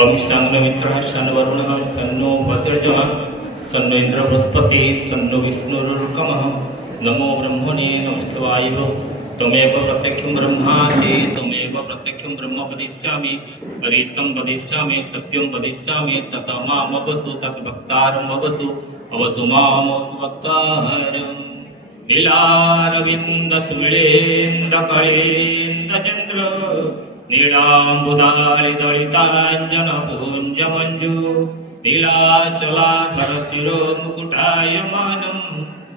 ओम शन्नो मित्रः शन्नो वरुणः शन्नो भद्रजः शन्नो इंद्र बृहस्पति शन्नो विष्णुरुर्कमः नमो ब्रह्मणे नमस्ते तमेव प्रत्यक्षं ब्रह्मासि तमेव प्रत्यक्षं ब्रह्म वदिष्यामि रीतं वदिष्यामि सत्यं वदिष्यामि तत् माम् अवतु तत् वक्तारम् अवतु अवतु माम् वक्तारम् नीलारविन्द सुमिलेन्द्र कलेन्द्रचन्द्र नीलाम्बुदारि दलिताञ्जनपुञ्जमञ्जु नीलाचलाधर शिरो मुकुटायमानम्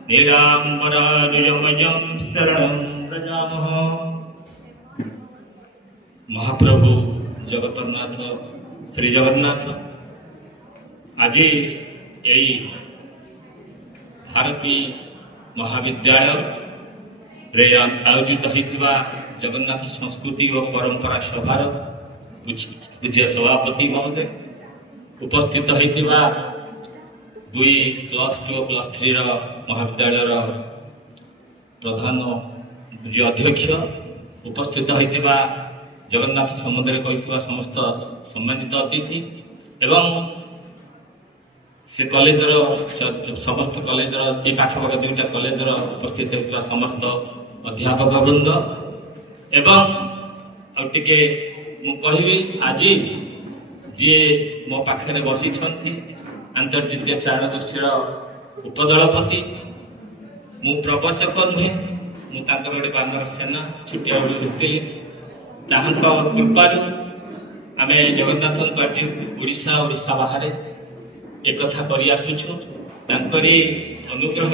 नीलाम्बरानुजमजं शरणं व्रजामः। महाप्रभु जगन्नाथ श्री जगन्नाथ आज यही भारती महाविद्यालय रे आयोजित होता जगन्नाथ संस्कृति और परंपरा सभार पूज्य सभापति महोदय उपस्थित होता 2 +2 +3 महाविद्यालय प्रधान पूज्य अध्यक्ष उपस्थित होता जगन्नाथ संबंध में कही समस्त सम्मानित अतिथि एवं से कॉलेजर समस्त कॉलेजर ये पाखपाख 2टा कॉलेजर उपस्थित होता समस्त अध्यापक वृंद एवं टिके मुझे आज जी मो पाखे बसी अंतर्जातीय चारण गोष्ठीर उपदलपति मु प्रवचक नुहे मुझे बानर सेना छुट्टिया बसती कृपा आम जगन्नाथ कार्य ओडिशा बाहर एक कथा कर आसुछु अनुग्रह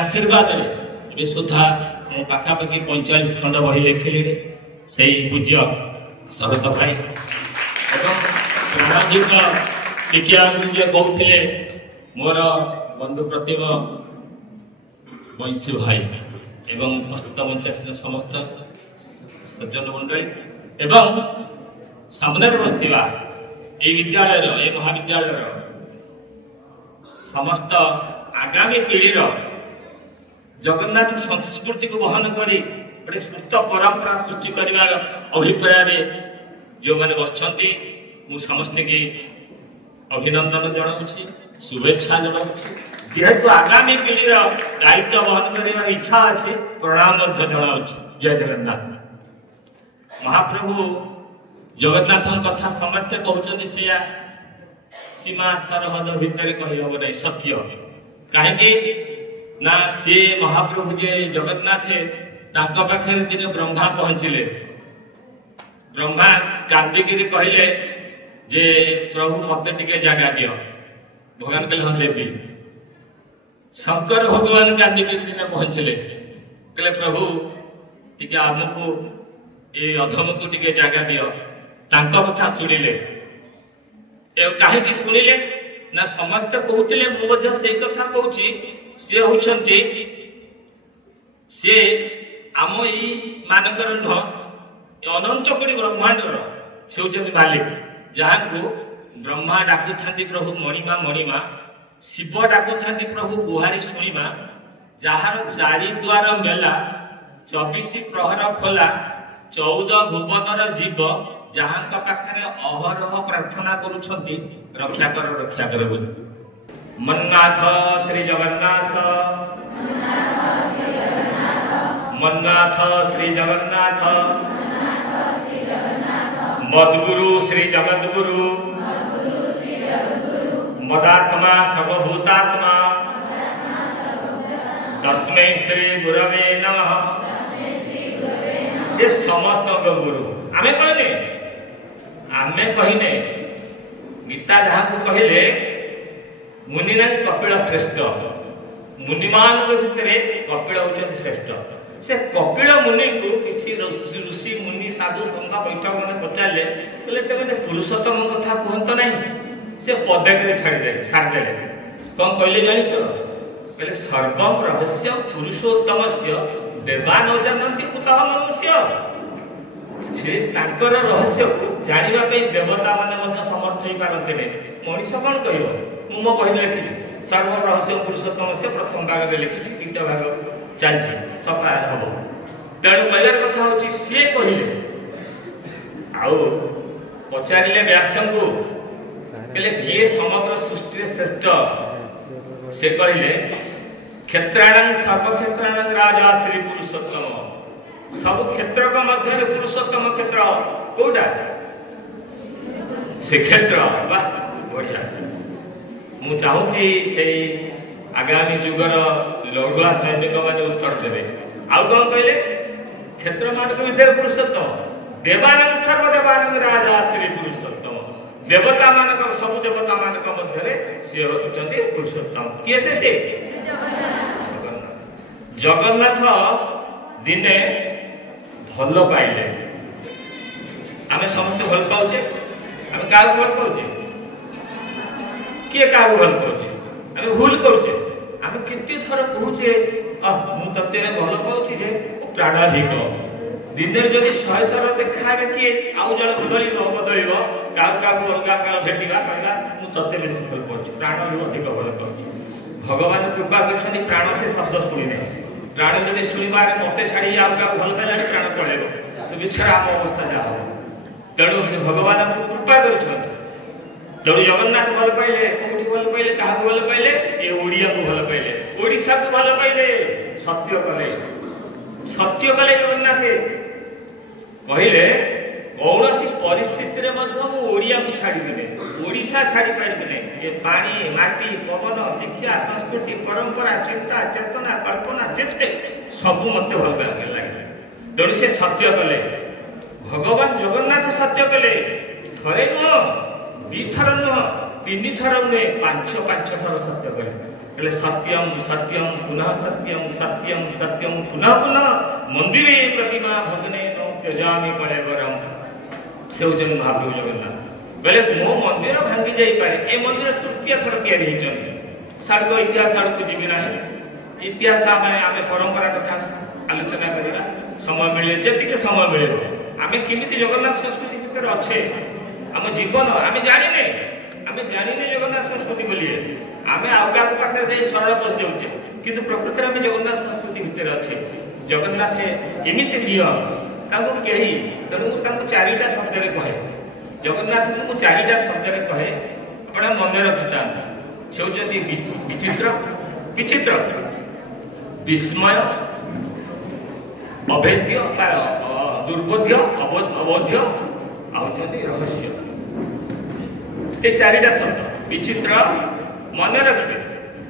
आशीर्वाद सुधा मु पाखापाखि 45 खंड बही लिखिली से पूज्य शरत भाई सामाजिक टिकिया कहते मोर बंधु प्रतिम वंशी भाई एवं उपस्थित मंचासीन समस्त सज्जन मंडली एवं सामने बसवा ये विद्यालय ये महाविद्यालय समस्त आगामी पीढ़ीर जगन्नाथ संस्कृति को बहन करी गोटे सुस्थ परंपरा सृष्टि कर अभिप्राय जो मैंने बसती मु समस्त की अभिनंदन जनाऊँगी शुभेच्छा जनाऊँगी जेहेतु आगामी पीढ़ीर दायित्व बहन कर इच्छा अच्छी प्रणाम जनाऊँगी। जय जगन्नाथ। महाप्रभु जगन्नाथ कथा समस्ते कहते सीमा सरहद भितर कही हम ना सत्य कहीं ना सी महाप्रभु जे जगन्नाथ पाखे दिन ब्रह्मा पहुंचले ब्रह्मा कांदिकी कहले जे प्रभु मत टिके जगह दियो भगवान कहले हाँ देवी शंकर भगवान कांदिकी दिन पहुंचले कहले प्रभु टिके आमको ये अधम को टिके जगह दियो तांको कथा सुनिले कहीं शुणिले ना समस्त कहते मुझे से कथा कहूँ सी होती सी आम मानकर नुह अनंत कोटी ब्रह्मांडर से होती मालिक जहाँ को ब्रह्मा डाकु प्रभु मणिमा मणिमा शिव डाकु प्रभु गुहारी शुणिमा जार 4 द्वार मेला 24 प्रहर खोला 14 भुवनर जीव जहाँ पाखे अहरह प्रार्थना करुछंती रक्षा कर बोली मन्नाथ श्री जगन्नाथ मन्नाथ श्री जगन्नाथ मद्गुरु श्री जगद्गुरु मदात्मा सर्वभूतात्मा तस्मै श्री गुरवे नमः। से समस्त गुरु आमे कहने गीता जहाँ को कहले मुनिना कपिल श्रेष्ठ मुनिमान भितर कपिल होती श्रेष्ठ से कपिल मुनि को किसी ऋषि मुनि साधु संत बैठक मैंने पचारे कहले पुरुषोत्तम कथा कहत ना से पदक छाड़दे कौन कहले जान कहले सर्वम रहस्य पुरुषोत्तम से देवा न जानती कुतः मनुष्य से रहस्य को जानापी देवता मैंने समर्थ हो पारते मनीष कौन कह मो कहले लिखी सर्व रहस्य पुरुषोत्तम से प्रथम भाग में लिखी 2टा भाग चलती सफा हम तेणु कहलार कथा हूँ सी कहले पचारे व्यास को कहले किए समग्र सृष्टि श्रेष्ठ से कहले क्षेत्राणां सर्वक्षेत्राणां राजा श्री पुरुषोत्तम सब क्षेत्र का मध्य पुरुषोत्तम क्षेत्र कोटा से क्षेत्र वाह बढ़िया मु चाहूची से आगामी जुगर लड़ुआ सैनिक मैंने उत्तर देवे आउ कौन कहले क्षेत्र मान भीतर पुरुषोत्तम देवानंद सर्वदेवानंद राजा श्री पुरुषोत्तम देवता मानक सब देवता मानक मध्य सी होती पुरुषोत्तम किए से जगन्नाथ दिने भल पाइले आम समस्त भल पाचे आम क्या भल पाचे किए क्या भल पाचे आम भूल करुचे आम केते थर कहूचे मुझे भल पाऊँ जे प्राणाधिक दिन जदि 100 थर देखा किए आउ जन बदल बदल क्या अलग भेटा कहला मुझे बेस भल पाऊँ प्राण रू अधिक भल पाऊँ भगवान कृपा कर प्राण से शब्द शुणी प्राण जदि शुणवार मत छाड़ी आउ क्या भल पाला प्राण पड़ेगा तो बिछड़ा आम अवस्था जहाँ तेणु से भगवान को कृपा कर तेणु जगन्नाथ भल पाइले कौटी भल पाइले क्या भल पाइले ये ओडिया को भल पाइले ओडिशा को भल पाइले सत्य कले जगन्नाथ कहले कौन परिस्थिति ओडिया को छाड़ी ओडिशा छाड़ी पारे ये पानी माटी पवन शिक्षा संस्कृति परंपरा चिंता चेतना कल्पना जिते सब मत भल लगे तेणु से सत्य कले भगवान जगन्नाथ सत्य कले थरे नुह दी थर नुह 3 थर नुहे 5 थर सत्य कले सत्यम सत्यम पुनः सत्यम सत्यम सत्यम पुनः पुनः मंदिरे प्रतिमा भग्ने न त्यजामि कलेवरम से महाप्रभु जगन्नाथ बोले मो मंदिर भांगी जाई पारे ए मंदिर तृतीय थर तैयारी होइछन साडको इतिहास आडको जीवी ना इतिहास आमे परंपरा कथा आलोचना करिला समय मिले जेतिके समय मिले आमे किमिति जगन्नाथ संस्कृति भीतर अच्छे आम जीवन आमे जानिने जगन्नाथ संस्कृति बोलिए आमे आउगा को पाखरे जाई सरल पस जाउचे किंतु प्रकृति में जगन्नाथ संस्कृति भीतर अच्छे जगन्नाथ एमिति दियो ताको केही तनु ताको चारिटा शब्द रे कहे जगन्नाथ को चारिटा शब्द रे कहे आपण मन रखिता से होचती विचित्र विचित्र विस्मय अभेद्य दुर्बोध्य अबोध्य आउचती रहस्य ये चारिटा शब्द विचित्र मन रखिबे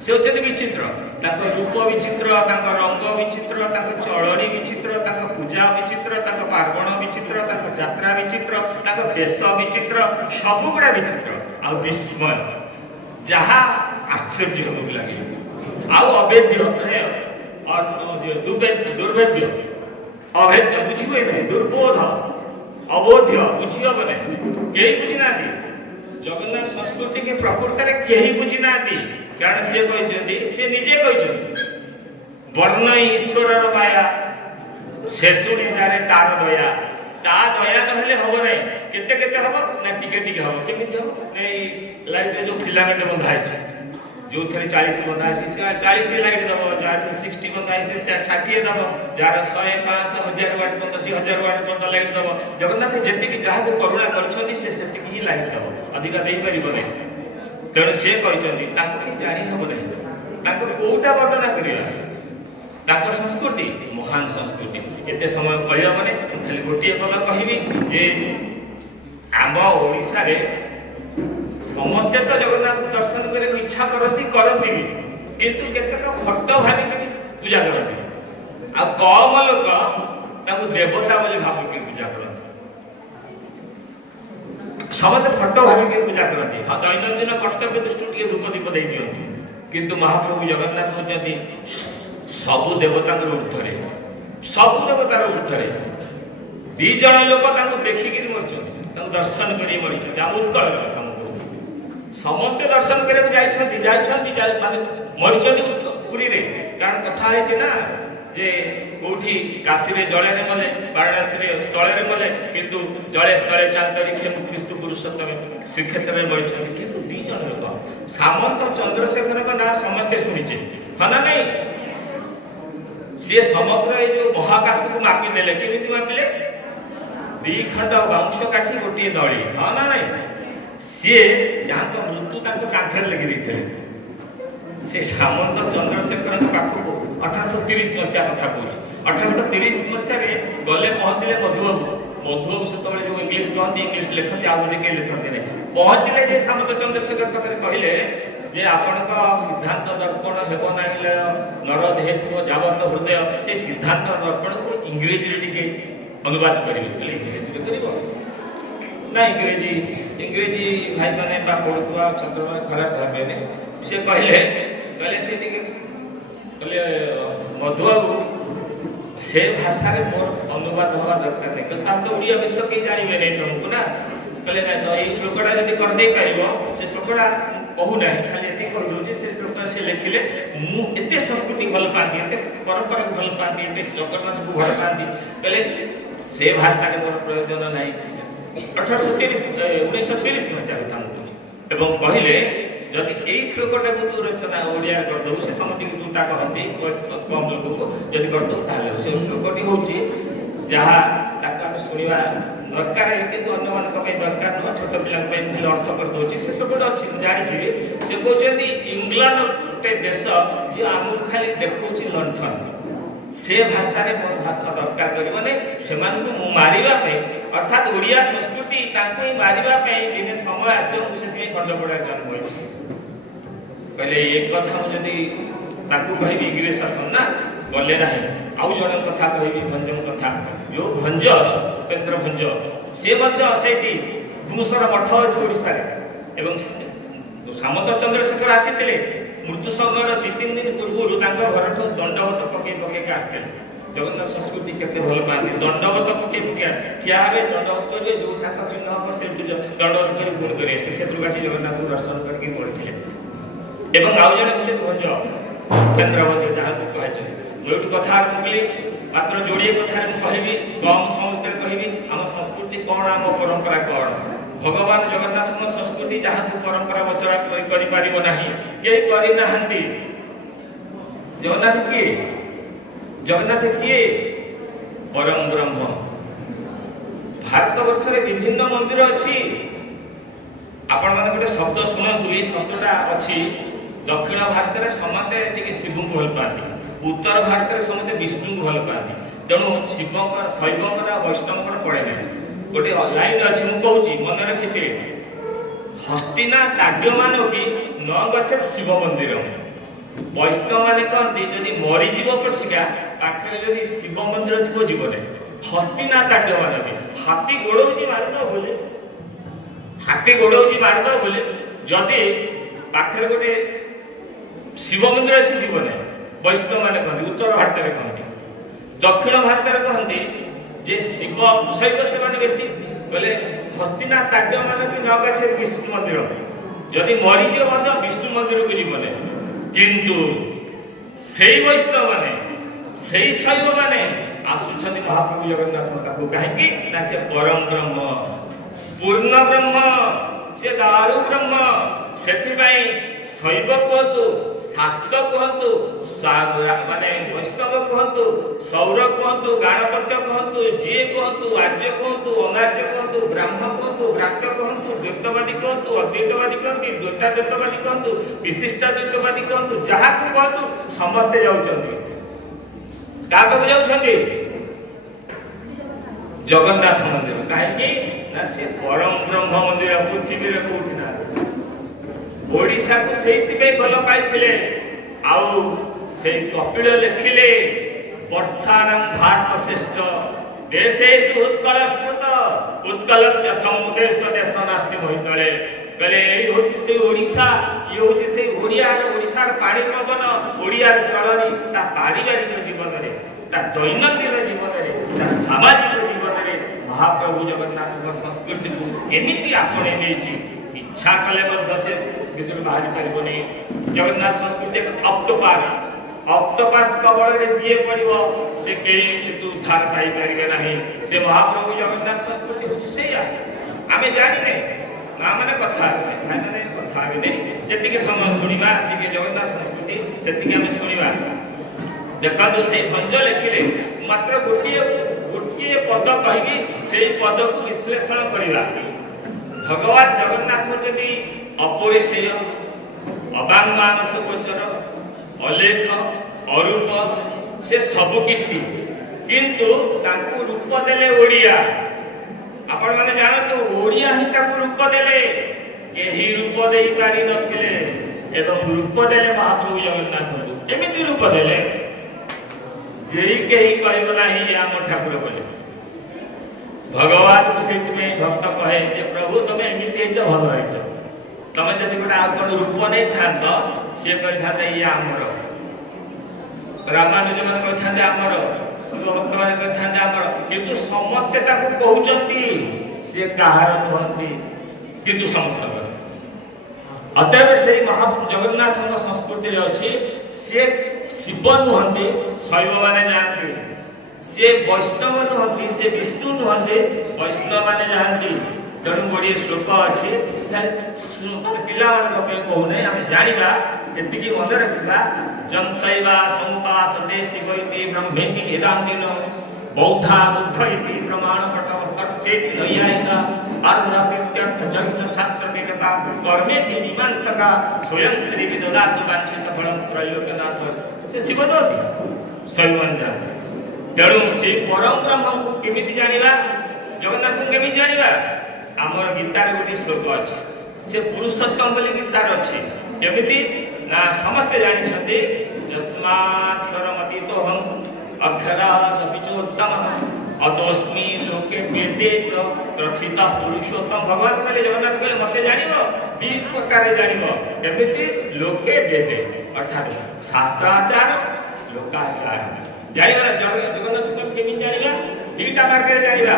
से होचती विचित्र ताको रूप विचित्र ताको रंग विचित्र ताको चलनी विचित्र ताको पूजा विचित्र ताको पार्वण विचित्र ताको यात्रा विचित्र ताको वेश विचित्र सब गुड़ा विचित्र आ विस्मय जहा आश्चर्य हो लगे आ अवेद्य दुर्वेद्य अभेद्य बुझी हुए नहीं दुर्बोध अबोध्य बुझी हम कहीं बुझी ना जगन्नाथ संस्कृति के प्रकृति में कहीं बुझी ना कारण से कहते से निजे कहते वर्ण ईश्वर माया शेषुणी जारे तार दया ता दया नहले हम ना केते केते हम ना टिके टिके हम केमिति हम नै लाइट जो फिलामेंट बंधा है जो थे 40 बंधा है 40 लाइट दबो जाठ 60 बंधा है से 60 दबो जार 100 5 1000 वाट 1000 वाट बंधा लाइट दबो जगन्नाथ जेति की जहा को करुणा करछनी से सेति की लाइट दबो अधिका देई परिबो नै तेणु से कहते जानी हम ना कौटा वर्णना कर संस्कृति महान संस्कृति एत समय कहने खाली गोटे पद कहबी जे आम ओडिशा रे समस्ते तो जगन्नाथ को दर्शन करने को इच्छा करती किंतु केतक भक्त भाविक पूजा करती आ कम लोक देवता बोली भाविक पूजा करती समस्त फट भाविक पूजा करती हाँ दैनंदिन कर्तव्य दृष्टि टे धूप दीप दे दिखती किंतु महाप्रभु जगन्नाथ होती सबु देवता ऊर्धरे सबु देवतार ऊर्धरे 2 जन लोक देखिक मरी दर्शन कर मरी उत्कल कथा समस्ते दर्शन करने मरी पुरी कारण कथा है ना जे कोठी काशी रे जळे रे मले वाराणसी रे स्थळे रे मले किंतु जळे स्थळे चांतरिखे क्रिस्तु पुरुषोत्तम श्रीक्षेत्र रे मरी छथि किंतु 2 जन लोक सामंत चंद्रशेखर का ना समस्ते सुनिचे हना नहीं सी समग्र जो महाकाश को मापी देले केमिति मापिले दी खंड बाउंश काठी गोटे दड़ी हाँ ना नहीं सी जहाँ मृत्यु कांथर लगी देते से सामंत चंद्रशेखर पाखक 1830 मसीहा कथा कहूँ 1830 मसीह गले पहुँचले मधुबाबू से जो इंग्लीश कहते इंग्लीश लिखते आउ के लिखते नहीं पहुँचले जे सामंत चंद्रशेखर पाखे कहले जे आपण सिद्धांत दर्पण हेब ना नरदेह थो जावत हृदय से सिद्धांत दर्पण को इंग्रेजी टे अनुवाद करेंगे इंग्रेजी कर ना इंग्रेजी भाई मैंने पढ़ुवा छात्र मैंने खराब भावे से कहले से कहले मधुबाबू से भाषा मोर अनुवाद हवा दरकार नहीं कहते तो ओडिया भी तो कहीं जानवे नहीं तुमको ना कहले ना तो ये श्लोकटा जब करदे पार से श्लोकटा कहू ना खाली ये कर दूसरे से श्लोक से लिखिले मुझे संस्कृति भल पाती परंपरा को भल पाती जगन्नाथ को भल पाती कहले से भाषा मोर प्रयोजन ना 1930 मसीहा कथा एवं कहले जदि यही श्लोकटा को तू रचना ओडिया करदे से समझ तूटा कहती कम लोक को जब करदे से श्लोकटी हूँ जहाँ आम शुणा दरकार कितु अन्य मान दरकार नुह छोट पिला अर्थ करदे से सब गोटे अच्छी जानी से कहते इंग्लैंड गोटे देश जो आमको खाली देखा लंठन से भाषा मोर भाषा दरकार कर से मारे अर्थात ओडिया संस्कृति मारे दिन समय आस खंडपड़ा जन्म कहले एक कथा मुझे कह इंग्लिश शासन ना गले ना आउ जन कथा कह भंज कथा जो भंज उपेन्द्र भंज सी धूसर मठ अच्छे ओडिशा सामंत चंद्रशेखर आसी मृत्यु समय 2-3 दिन पूर्व घर दंडवत पकई आसते जगन्नाथ संस्कृति केते भल पाती दंडवत पकई ठिया हे दंडवत करेंगे जो हाथ चिन्ह हम से दंडवत कर गुण करेंगे श्रीक्षेत्रवासी जगन्नाथ को दर्शन करके पढ़ते एवं आउ जन हूँ भंज उपेन्द्र भंज जहाँ कहते मुझे कथा कहली मात्र जोड़े कथा कहबी कम समय कहबी आम संस्कृति कौन आम परंपरा कौन भगवान जगन्नाथ संस्कृति जहाँ परंपरा बचरा जगन्नाथ किए जगन्नाथ किए परम ब्रह्म भारत वर्ष विभिन्न मंदिर अच्छी आपण मैंने गोटे शब्द शुणु ये शब्दटा अच्छी दक्षिण भारत में समस्ते शिव को भल पाती उत्तर भारत में समस्ते विष्णु को भल पाती तेणु शिव शैवकर वैष्णवकर पड़े ना गोटे लाइन अच्छी मुझे कहूँ मन रखी हस्तिना ताड्यमान भी न गच्छेत शिव मंदिर वैष्णव मैंने कहते जदि मरीज पछिका पाखे जदि शिव मंदिर थी जीवन हस्तिना ताड्यमान भी हाथी गोड़ मारिद बोले हाथी गोड़ मारिद बोले जदि पाखे गोटे शिव मंदिर अच्छी जीवन वैष्णव मैंने कहते उत्तर भारत में कहते दक्षिण भारत में कहते जे शिव सहित से बेसी बोले हस्तिना ताड्य मान भी न गच्छे विष्णु मंदिर जदि मरीज विष्णु मंदिर को जीवन किंतु से वैष्णव माने से शैव माने आसुछंती महाप्रभु जगन्नाथ पाखु कहीं ना से परम ब्रह्म पूर्ण ब्रह्म से दारु ब्रह्म से शैव कहतु शाक्त कहतु माने वैष्णव कहतु सौर कहतु गाणपत्य कहतु जी कहतु आर्य कहतु अनार्य कहतु ब्राह्म कहतु व्रात्य कहतु द्वैतवादी कहतु अद्वैतवादी कहतु द्वैताद्वैतवादी कहतु विशिष्टाद्वैतवादी कहतु जहाँ को कहतु समस्ते जाउछन्ति का पाखु जाउछन्ति जगन्नाथ मंदिर कहीं ना से परम ब्रह्म मंदिर पृथ्वी रे कोठी ना ओडिशा को से भल पाई आउ से कपिल लिखिले वर्षाणं भारत श्रेष्ठ देशेषु उत्कल स्मृत उत्कलस्य समुदेश देश नास्ति मोहितले कहले एई होची से ओडिशा ये होची से ओडिशार पानी पवन ओडियार चलनी ता पारिवारिक जीवन रे ता दैनंदिन जीवन रे ता सामाजिक जीवन रे महाप्रभु जगन्नाथ संस्कृति को एमिति आपणे नेची इच्छा कले मध्य से भीतर बाहर पारिबनी जगन्नाथ संस्कृति एक ऑक्टोपस कबल रे जीए पड़िबो से केई सेतु उद्धार पाई परिबे नाही से महाप्रभु जगन्नाथ संस्कृति होची सेया आमे जानि नै ना माने कथा भाई माने कथा आबे नै जेतिके समय सुनिबा जेतिके जगन्नाथ संस्कृति सेतिके आमे सुनिबा देखा तो से भंज लिखिले मात्र गोटिए पद कहबी से पद को विश्लेषण करवा भगवान जगन्नाथ होती अपरिसेय अबांगमान सुगोचर अलेख अरूप से सब किछि किंतु तांकु रूप देले ओडिया आपण माने जानतो ओडिया ही तांकु रूप देले केही रूप देई पारि नथिले एवं रूप देले महाप्रभु जगन्नाथ को एमिति रूप देले जेई केही कहबो नाही या मो ठाकुर बोले भगवान को सेति में भक्त कहे जे प्रभु तमे एमिति छ भलो हैछ तमे जदि गोटा आ कोन रूप नै थांत से कहि थाते या हमर रामानुज मन कहि थाते हमर शिव भक्त मन कहि थाते हमर किंतु समस्त ताकू कहउचंती से कहार होंती किंतु समस्त अतएव से महा जगन्नाथ संस्कृति रे अछि से शिव नुहंती शैव माने जानती से वैष्णव नुहंती से विष्णु नुहंती वैष्णव माने जानती तेणु गोटे श्लोक अच्छी पिला मान कहू ना आम जाना एति मन रखा जनशैवा समुपासते शिवैति ब्रह्मेति वेदांतिन बौद्धा बुद्ध इति प्रमाण पटवर्तेति नैयायिका अर्णतीत्यर्थ जैन शास्त्र विगता कर्मेति मीमांसका स्वयं श्री विददातु वांछित फलं त्रैलोक्यनाथ से शिव नदी शैवन जाति तेणु से परम ब्रह्म को केमिति जानिबा जगन्नाथ को केमिति जानिबा आमर गीतार गोटे श्लोक अच्छे से पुरुषोत्तम बोली गीतार अच्छे केमिति ना समस्त जानिछन्ते जस्मात् परमतीतोहम अक्षरात् अपिचोत्तमः अतोस्मि लोके वेदे च प्रथितः पुरुषोत्तम भगवान कहले जगन्नाथ कहले मते जानिबो दी प्रकार जानिबो केमिति लोके वेदे अर्थात शास्त्राचार लोकाचार जानिबा जगन्नाथ को केमिति जानिबा दीटा मार्ग रे जानिबा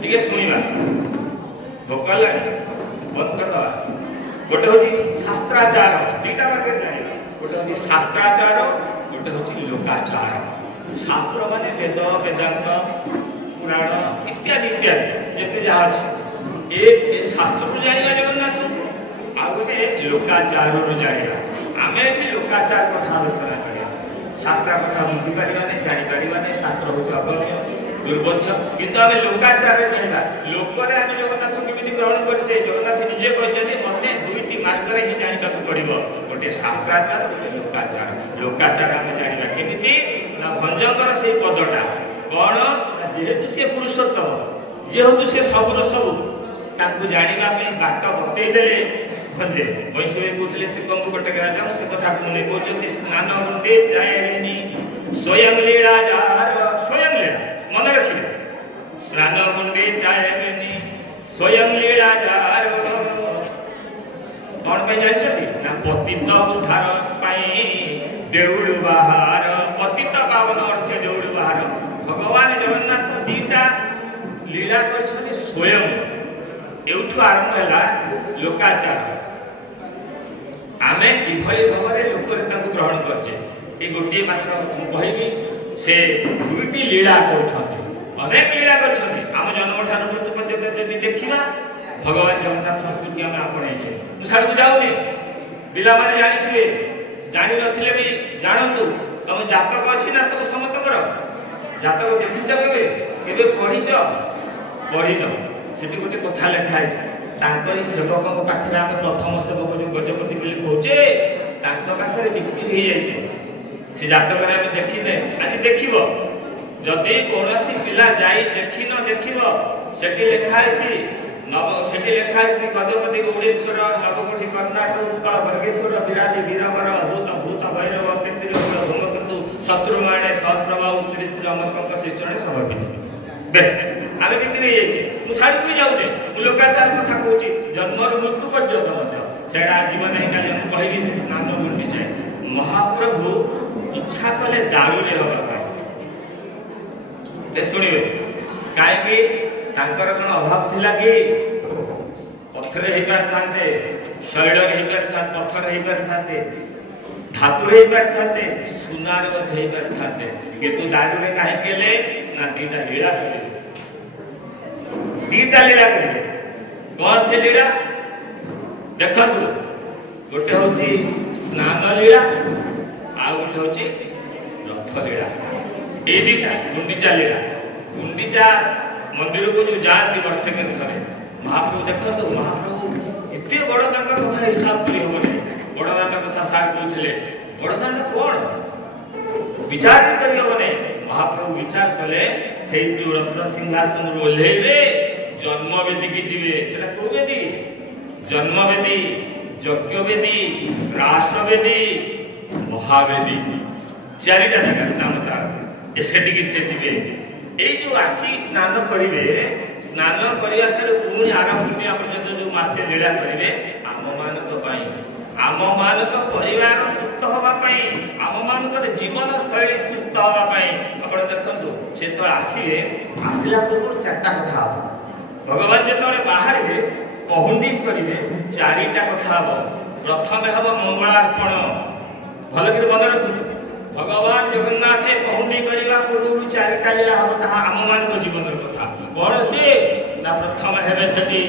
टिके सुनिबा भोकल बंद कर दवा गोटे होची शास्त्राचार दीटा मार्ग रे जानिबा गोटे होची शास्त्राचार गोटे होची लोकाचार शास्त्र माने वेद वेदांत पुराण इत्यादि इत्यादि जते जहा अछि ए शास्त्र को जानिबा जगन्नाथ आ गोटे लोकाचार रो जानिबा आमे एठी लोकाचार कथा आलोचना करिया शास्त्र कथा बुझी परिबा नै जानि परिबा नै शास्त्र होतो अगम्य दुर्बोध्य किंतु आमे लोकाचार रे जानिबा लोकरे आमे जगन्नाथ को केमिति ग्रहण करछे जगन्नाथ निजे कहछथि मते दुईटी मार्ग रे ही जानिबा को पड़िबो गोटे शास्त्राचार गोटे लोकाचार लोकाचार आमे जानिबा केमिति ना भंजकर से पदटा कोन जेहेतु से पुरुषोत्तम जेहेतु से सबुर सब ताकू जानिबा पे बाट बतै देले भंजे वैष्णव कहले से कंगु कटक राजा से कथा को नै कहछथि स्नान गुंडे जायरेनी स्वयं लीला जार स्वयं लीला मन रखिबे स्नान गुंडे जायरेनी स्वयं लीला जार कौन पे जानछथि ना पतित उद्धार पाई देउल बाहर पतित पावन अर्थ देउल बाहर भगवान जगन्नाथ दीटा लीला करछथि स्वयं एउठु आरंभ होला लोकाचार आमे किभଳି भाବରେ ଲୋକରେ ତାକୁ ଗ୍ରହଣ करछे ए गोटे मात्र कहबी से दुईटी लीला करछथि अनेक लीला करछथि हम जन्म ठार मृत्यु पर्यंत जदि देखिबा भगवान जगन्नाथ संस्कृति हम आपणे छे मु साडू जाउनी बिला माने जानिथिबे जानि नथिले भी जानंतु तम जातक अछि ना सब समत कर जातक देखिछ केबे केबे पढिछ पढिनो सेठी गोटे कथा लेखा है तांकरी सेवक पाखे आम प्रथम सेवक जो गजपति बोली कहचे पाखे बिक्री हो जाए से जातक आम देखने आज देख जदि कौन पिला जाई देखी न देख सेठी लेखाई नव सेठी लेखाई गजपति गौड़ेश्वर नवकोटि कर्णाटक उत्कल वर्गेश्वर विराजी वीरवर अभूत भूत भैरव तेत्रिलोक धूमकेतु शत्रुमाणे सहस्रबाहु श्री श्री अमरकंक श्रीचरणे समर्पित बेस आमे बिक्री हो जाए मु साड़ी भी जाऊ मु लोकाचार कथा कहूची जन्म मृत्यु पर्यंत मध्य सेडा जीवन ही काले मु कहबी से स्नान गुंडी जाए महाप्रभु इच्छा कले दारू रे होबा पाए ते सुनिबे काहे कि तांकर कोन अभाव थिला कि पत्थर हे पार थाते शैल हे पार थाते पत्थर हे पार थाते धातु हे पार थाते सुनार मध्य हे पार थाते किंतु दारू रे काहे केले ना दीटा लीला केले दीटा लीला करिले कौन से लीला देखंतु गोटे होची स्नान लीला आ गोटे होची रथ लीला ए दीटा गुंडीचा लीला गुंडीचा मंदिर को जो जाती वर्षे के थे महाप्रभु देखो महाप्रभु एत बड़ कथा हिसाब कर बड़दाण्ड कथा सार कहते बड़दाण्ड कौन विचार भी कर महाप्रभु विचार कले से जो रत्न सिंहासन ओह्लैबे जन्मवेदी की जीवे से कौ वेदी जन्मवेदी यज्ञवेदी रासवेदी महावेदी चारिटा जगह नाम तार एसेटिकी से जीवे ए जो आसी स्नान करिवे स्नान करिया सर पुणी आर पुण्य पर्यंत जो मासे लीला करिवे आम मानक पई आम मानक परिवार सुस्थ होबा पई आम मानक जीवन शैली सुस्थ होबा पई आपण देखंतु से तो आसीए आसिला पूर्व चारटा कथा भगवान जेतले बाहरबे पहुंडी करिवे चारिटा कथा हबो प्रथमे हबो मंगलार्पण भल कि मन रखु भगवान जगन्नाथ पहुंडी करने पूर्व चारिटा लीला हम ताहा आम मान जीवन कथा कौन से ना प्रथम हेबे सेठी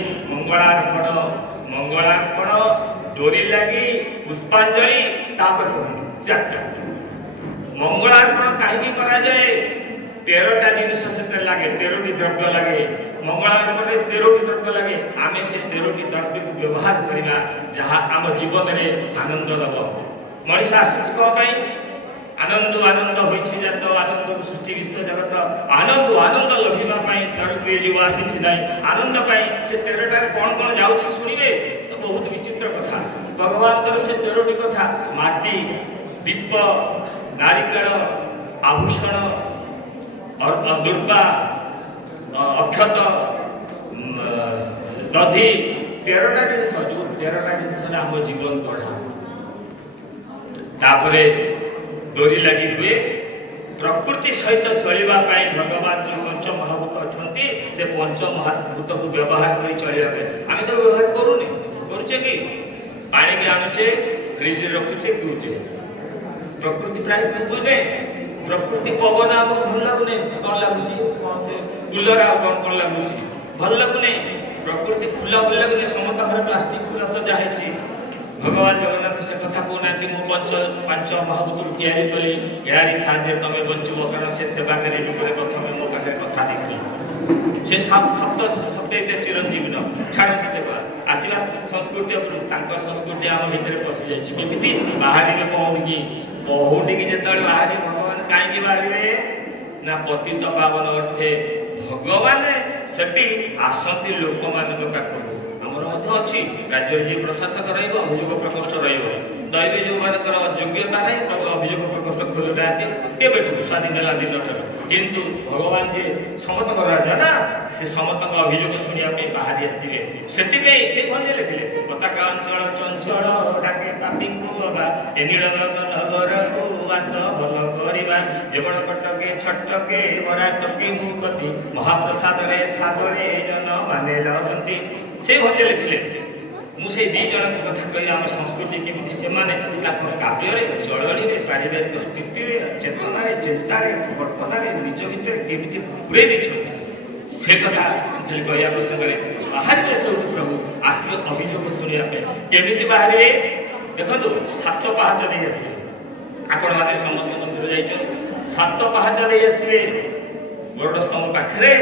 मंगलार्पण डोरी लगी पुष्पांजलि तापर पहुंडी चारटा मंगलार्पण कहीं करा जाए 13टा जिनिस से लगे 13टी द्रव्य लगे मंगलार्पण 13टी द्रव्य लगे आमे से 13टी द्रव्य को व्यवहार करबा जहा आम जीवन रे आनंद दब मनीष आसी को पई आनंद आनंद होइछि जात आनंद सृष्टि विश्व जगत आनंद आनंद लभिबा पई सरुपे जीव आसी नाही आनंद पई से 13टा कोन कोन जाउछि सुनिबे तो बहुत विचित्र कथा भगवान कर से 13टी कथा माटी दीप नारिकेल आभूषण और दुर्बा अक्षत दधि 13टा जिनिस जो 13टा जिनिस हम जीवन गढ़ा तापरे डोरी लगी हुए प्रकृति सहित चलवा भगवान जो पंच महाभूत अच्छा से पंच महाभूत को व्यवहार कर चलने आम तो व्यवहार करूनी करुचे कि पानी भी आणुचे फ्रिज रखुचे पीऊचे प्रकृति प्राय पीऊने प्रकृति पवन आमको भल लगुने कौन लगुच कौन से कूलर आ कौन लगुच भल लगुने प्रकृति फूल भल लगुने समस्त घर प्लास्टिक फूल सजा है भगवान जगन्नाथ से कथा कहना मु पंच महाभूत तैयारी कली यारी साजे तमे बंचुब कारण से सेवा करे प्रथम मो पाखे कथा देखी से सप्त सप्ते चिरंजीवी न छाड़ती देखा आसवा संस्कृति संस्कृति आम भितर पशि जाती बाहर पहुँटी की जो बाहर भगवान कहीं बाहर ना पतित पावन अर्थे भगवान से आसती लोक मान पाखक अच्छी राज्य जी प्रशासक रहियोग प्रकोष्ठ दैवे जो योग्यता नहीं तब अभियोग प्रकोष्ठ खोलुना केबेठू स्वाधीन है दिन किंतु भगवान जी समस्त राजा ना से समस्त अभियोग शुणा बाहरी आसवे से लिखिले पताका अंचल चंचल डाके पापी को बाबा नगर को आस भल करवा जीवन कटके छटके बरा टके मुपति महाप्रसाद रे साधरे जन माने लगती से भजे लिखिले मुझे दी जन कथा कही आम संस्कृति केमी से काव्य चलनी पारिवारिक स्थिति चेतना चिंतार कल्पना निज भितर केमी पूरे से कथा कहया प्रसंग में बाहर से प्रभु आसवे अभियोग शुणापे केमी बाहर देखो 7 पाहाच दे आसवे आपण मैंने समस्त मंदिर जाइए 7 पाहाच दे आसवे गरुड़ स्तंभ पाखे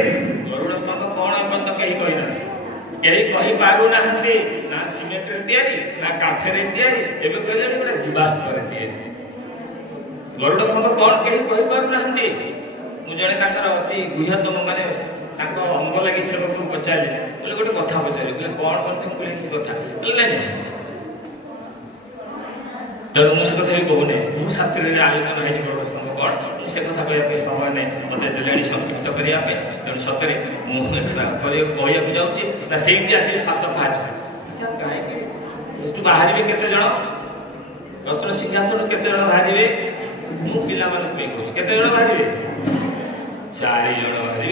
गरुड़ स्तंभ कौन एपर्यंत कहीं कहना कहीं कही पारु ना सीमेंट तैयारी ना काठरे तैयारी एबे कहले गोटे जीवाश्म तैयारी गरुड़ खंड कौन कहीं कही पारु ना मु जड़े अति गुह्यतम माने अंग लगी सेवक को पचारे बोले गोटे कथा पचारे बोले कौन करते कि कथा बोले नहीं तेणु मुझे कथा भी कहूने बहु शास्त्री आलोचना है गरुड़ स्तंभ कौन से कथा कहने समय नहीं मत दे संक्षिप्त करने तेणु सतरे मुझे कहू जाऊँगी से आसवे 7 पाहाच कहीं बाहर केते जन रत्न सिंहासन केते जन बाहर मु पिला कहूँ केते जन बाहर 4 जन बाहर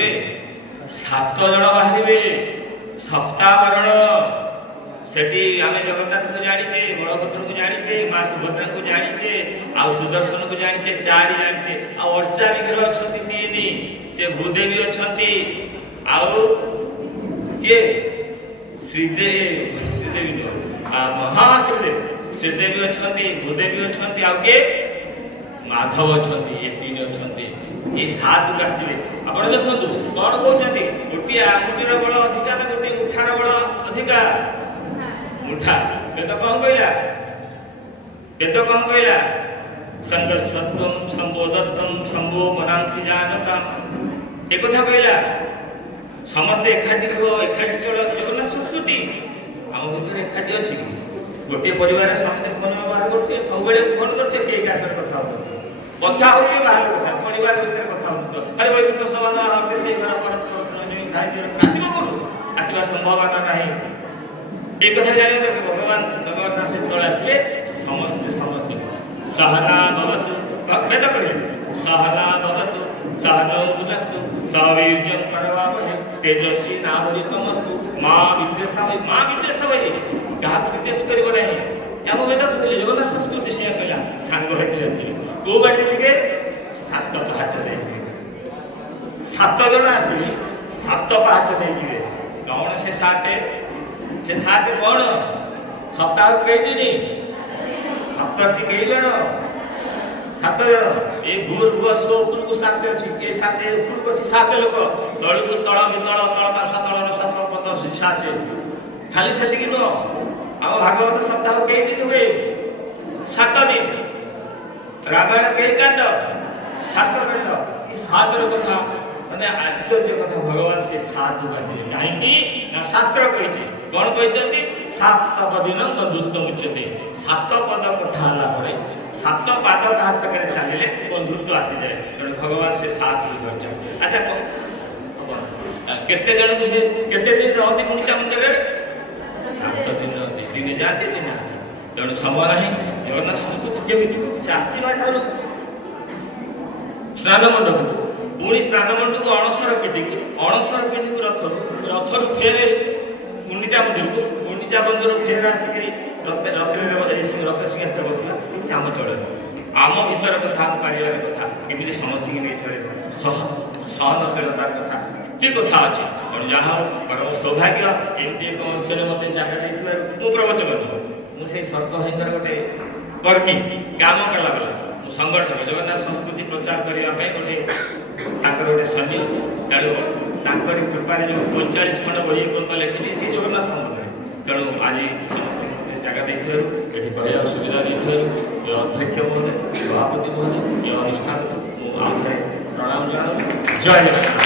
7 जन बाहर सप्ताहरण सेठी आमे जगन्नाथ को जानिचे बलभद्र को जानिचे मां सुभद्रा को जानिचे आ सुदर्शन को जानिचे 4 जानिचे आ अर्चा विग्रह अछंती 3 से भूदेवी अछंती आ के श्रीदेवी श्रीदेवी अछंती भूदेवी अछंती आ के माधव अछंती ये 3 अछंती ये 7 आसवे ଆପଣ ଦେଖନ୍ତୁ କଣ କହୁଛନ୍ତି, ଗୋଟିଏ ଆଙ୍ଗୁଠିର ବଳ ଅଧିକା ନା ଗୋଟିଏ ମୁଠାର ବଳ ଅଧିକା? ମୁଠା। ବେଦ କଣ କହିଲା? ବେଦ କଣ କହିଲା? ସଂଗସତ୍ୱଂ ସମ୍ବୋଧତ୍ୱଂ ସମ୍ଭୋ ମନାଂସି ଜାନତା, ଏକଥା କହିଲା। ସମସ୍ତେ ଏକାଠି ରୁହ, ଏକାଠି ଚଳ। ଜଗନ୍ନାଥ ସଂସ୍କୃତି ଆମ ଭିତରେ ଏକାଠି ଅଛି କି? ଗୋଟିଏ ପରିବାରରେ ସମସ୍ତେ ଫୋନ ବ୍ୟବହାର କରୁଥିବେ, ସବୁବେଳେ ଫୋନ କରୁଥିବେ, କେହି କାହା ସାଙ୍ଗରେ କଥା ହଉଥିବେ, କଥା ହଉଥିବେ ବାହାର ପରିବାର ଭିତରେ କଥା ହଉଥିବ। ଆରେ ବୈକୁଣ୍ଠ ସଭା ହଉଥିବେ, ସେଇ ଘର ପରସ୍ପର ଆସିବ କୋଉଠୁ? ଆସିବା ସମ୍ଭାବନା ନାହିଁ। এই কথা জানিয়ে ভগবান জগন্নাথ যেতବେଳେ ଆସିଲେ ସମସ୍ତେ ସମସ୍ତଙ୍କୁ ସହନା ଭବତୁ, ବେଦ କହିଲେ ସହନା ଭବତୁ ସହନୌ ଭୁନକ୍ତୁ ସବୀର୍ଯ୍ୟଂ କରବାବହେ ତେଜସ୍ୱୀ ନାବଦିତମସ୍ତୁ ମା ବିଦ୍ୱେଷାବହେ। ମା ବିଦ୍ୱେଷାବହେ, କାହାକୁ ବିଦ୍ୱେଷ କରିବ ନାହିଁ। ଆମ ବେଦ କହିଲେ, ଜଗନ୍ନାଥ ସଂସ୍କୃତି ସେଇଆ କହିଲା। ସାଙ୍ଗ ହେଇକି ଆସିବେ। କୋଉ ବାଟେ ଯିବେ? ସାତ ପାହାଚ ଦେଇଯିବେ। 7 ଜଣ ଆସିବେ, 7 ପାହାଚ ଦେଇଯିବେ। କଣ ସେ 7? ସେ 7 କଣ? ସପ୍ତାହ କେଇଦିନ? ସପ୍ତାହୀ କେଇ ଜଣ? 7 ଜଣ। এই ভূর ভূ উপরକୁ 7 ଅଛି, কে 7 ଉପରକୁ ଅଛି 7 ଲୋକ। ତଳକୁ ତଳ ବିତଳ ତଳ ପାଶ ତଳ ରସ ତଳ ପଦ 7। ଖାଲି ସେତିକି ନୁହଁ, ଆମ ଭାଗବତ ସପ୍ତାହ କେଇଦିନ ହୁଏ? 7 ଦିନ। ରାମାୟଣ କେଇ କାଣ୍ଡ? 7 କାଣ୍ଡ। এই 7 ର କଥା মানে আশ্চর্য কথা। ভগবান সে 7 আসিলে কাহিଁକି না শাস্ତ୍ର କହିଛି। କଣ କହିଛନ୍ତି? 7 ପଦିନ ବନ୍ଧୁତ୍ୱ ମୁଚ୍ୟତେ। 7 ପଦ କଥା ହେଲା ପରେ 7 ପାଦ କାହା ସାଙ୍ଗରେ ଚାଲିଲେ ବନ୍ଧୁତ୍ୱ ଆସିଯାଏ। ତେଣୁ ଭଗବାନ ସେ 7 କୁ ଧରିଛନ୍ତି। ଆଚ୍ଛା କେତେ ଜଣକୁ ସେ କେତେ ଦିନ ରହନ୍ତି ଗୁଣ୍ଡିଚା ମନ୍ଦିରରେ? 7 ଦିନ ରହନ୍ତି। ଦିନେ ଯାଆନ୍ତି, ଦିନେ ଆସନ୍ତି। ତେଣୁ ସମୟ ନାହିଁ। ଜଗନ୍ନାଥ ସଂସ୍କୃତି କେମିତି? ସେ ଆସିବା ଠାରୁ ସ୍ନାନ ମଣ୍ଡପକୁ, ପୁଣି ସ୍ନାନ ମଣ୍ଡପକୁ ଅଣସର ପିଠିକୁ, ଅଣସର ପିଠିକୁ ରଥରୁ ଫେରେ ଗୁଣ୍ଡିଚା ମନ୍ଦିରକୁ, ଗୁଣ୍ଡିଚା ମନ୍ଦିରରୁ ଫେରେ ଆସିକିରି ରଥ ସିଂହାସନରେ ବସିବା। ଏମିତି ଆମ ଚଳନ, ଆମ ଭିତର କଥା, ଆମ ପାରିବାର କଥା, କେମିତି ସମସ୍ତଙ୍କୁ ନେଇ ଚଳିବ, ସହନଶୀଳତାର କଥା, ଏତେ କଥା ଅଛି। ତେଣୁ ଯାହା ହଉ ପରମ ସୌଭାଗ୍ୟ ଏମିତି ଏକ ଅଞ୍ଚଳରେ ମୋତେ ଜାଗା ଦେଇଥିବାରୁ ମୁଁ ପ୍ରବଚନ କରିବ। ମୁଁ ସେଇ ସର୍ତ୍ତ ଭାଇଙ୍କର ଗୋଟେ କର୍ମୀ, କାମ କଲା ବେଳେ ମୁଁ ସଂଗଠନ ଜଗନ୍ନାଥ ସଂସ୍କୃତି ପ୍ରଚାର କରିବା ପାଇଁ ଗୋଟେ ତାଙ୍କର ଗୋଟେ ସନ୍ଧି। ତେଣୁ ତାଙ୍କରି କୃପାରେ ଯେଉଁ 45 ଖଣ୍ଡ ବହି ପର୍ଯ୍ୟନ୍ତ ଲେଖିଛି ଏ ଜଗନ୍ନାଥ ସମ୍ବନ୍ଧରେ। ତେଣୁ ଆଜି ସମସ୍ତେ ଜାଗା ଦେଇଥିବାରୁ, ଏଠି କହିବା ସୁବିଧା ଦେଇଥିବାରୁ ଏ ଅଧ୍ୟକ୍ଷ ମହୋଦୟ, ସଭାପତି ମହୋଦୟ, ଏ ଅନୁଷ୍ଠାନକୁ ମୁଁ ଆଉ ଥରେ ପ୍ରଣାମ ଜଣାଉଛି। ଜୟ ଜଗନ୍ନାଥ।